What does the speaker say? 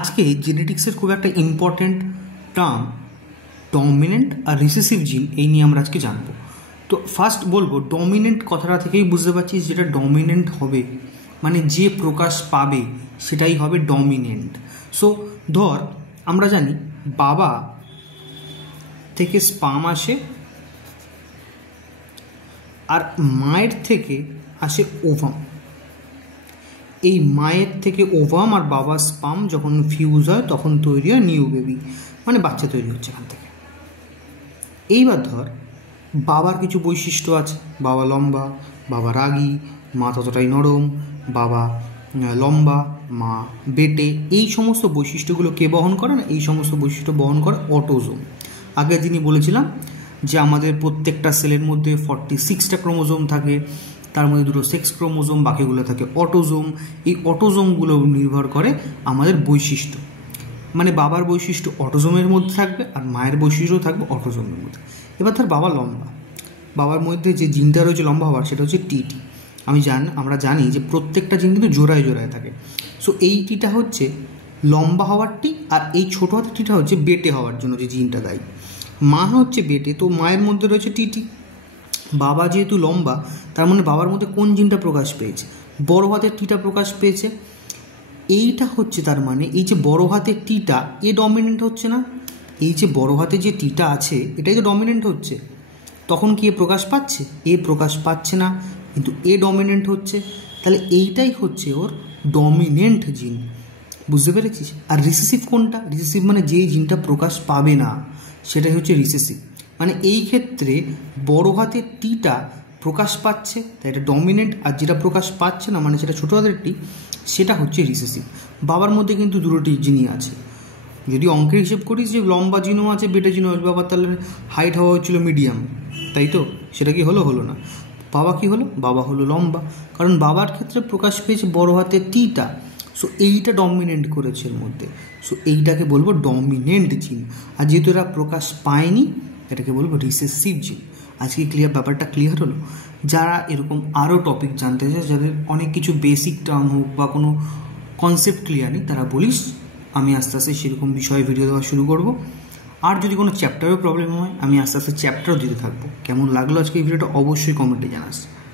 আজকে জেনেটিক্সের খুব একটা ইম্পর্টেন্ট টার্ম ডমিনেন্ট আর রিসেসিভ জিন এই নিয়ে আমরা আজকে জানবো। তো ফার্স্ট বলবো ডমিনেন্ট কথাটা থেকেই বুঝতে পারছি যেটা ডমিনেন্ট হবে মানে যে প্রকাশ পাবে সেটাই হবে ডমিনেন্ট। সো ধর আমরা জানি বাবা থেকে স্পার্ম আসে আর মায়ের থেকে আসে ওভাম। এই মায়ের থেকে ওভাম আর বাবার স্পার্ম যখন ফিউজ হয় তখন তৈরি হয় নিউ বেবি, মানে বাচ্চা তৈরি হচ্ছে এখান থেকে। এইবার ধর বাবার কিছু বৈশিষ্ট্য আছে, বাবা লম্বা, বাবা রাগী, মা ততটাই নরম, বাবা লম্বা, মা বেটে। এই সমস্ত বৈশিষ্ট্যগুলো কে বহন করে না? এই সমস্ত বৈশিষ্ট্য বহন করে অটোজোম। আগে যিনি বলেছিলাম যে আমাদের প্রত্যেকটা সেলের মধ্যে 46টা ক্রোমোজোম থাকে, তার মধ্যে দুটো সেক্স ক্রোমোজোম, বাকিগুলো থাকে অটোজোম। এই অটোজোমগুলো নির্ভর করে আমাদের বৈশিষ্ট্য, মানে বাবার বৈশিষ্ট্য অটোজোমের মধ্যে থাকবে আর মায়ের বৈশিষ্ট্য থাকবে অটোজোমের মধ্যে। এবার ধর বাবা লম্বা, বাবার মধ্যে যে জিনটা রয়েছে লম্বা হওয়ার সেটা হচ্ছে টিটি। আমরা জানি যে প্রত্যেকটা জিন কিন্তু জোড়ায় জোড়ায় থাকে। সো এই টিটা হচ্ছে লম্বা হওয়ার টি, আর এই ছোটো হাতের টিটা হচ্ছে বেটে হওয়ার জন্য যে জিনটা দায়ী। মা হচ্ছে বেটে, তো মায়ের মধ্যে রয়েছে টিটি। বাবা যেহেতু লম্বা তার মানে বাবার মধ্যে কোন জিনটা প্রকাশ পেয়েছে? বড় হাতের টিটা প্রকাশ পেয়েছে। এইটা হচ্ছে তার মানে এই যে বড় হাতের টিটা এ ডমিনেন্ট হচ্ছে না? এই যে বড় হাতে যে টিটা আছে এটাই তো ডমিনেন্ট হচ্ছে। তখন কি এ প্রকাশ পাচ্ছে? এ প্রকাশ পাচ্ছে না, কিন্তু এ ডমিনেন্ট হচ্ছে। তাহলে এইটাই হচ্ছে ওর ডমিনেন্ট জিন। বুঝতে পেরেছিস? আর রিসেসিভ কোনটা? রিসেসিভ মানে যেই জিনটা প্রকাশ পাবে না সেটাই হচ্ছে রিসেসিভ। মানে এই ক্ষেত্রে বড় হাতের টিটা প্রকাশ পাচ্ছে তাই এটা ডমিনেন্ট, আর যেটা প্রকাশ পাচ্ছে না মানে সেটা ছোটো হাতের টি সেটা হচ্ছে রিসেসিভ। বাবার মধ্যে কিন্তু দুটোটি জিনই আছে। যদি অঙ্কের হিসেব করিস যে লম্বা জিনও আছে বেটে জিনও আছে, বাবার তাহলে হাইট হওয়া হচ্ছিল মিডিয়াম, তাই তো? সেটা কি হলো? হলো না। বাবা কি হলো? বাবা হলো লম্বা, কারণ বাবার ক্ষেত্রে প্রকাশ পেয়েছে বড় হাতের টিটা। সো এইটা ডমিনেন্ট করেছে এর মধ্যে। সো এইটাকে বলবো ডমিনেন্ট জিন। আর যেহেতু এরা প্রকাশ পায়নি এটাকে বলবো রিসেসিভ জিন। আজকে ব্যাপারটা ক্লিয়ার হলো? যারা এরকম আরও টপিক জানতে চায়, যাদের অনেক কিছু বেসিক টার্ম হোক বা কোনো কনসেপ্ট ক্লিয়ার নেই, তারা বলিস, আমি আস্তে আস্তে সেরকম বিষয়ে ভিডিও দেওয়া শুরু করব। আর যদি কোনো চ্যাপ্টারেও প্রবলেম হয় আমি আস্তে আস্তে চ্যাপ্টারও দিতে থাকবো। কেমন লাগলো আজকে এই ভিডিওটা অবশ্যই কমেন্টে জানাস।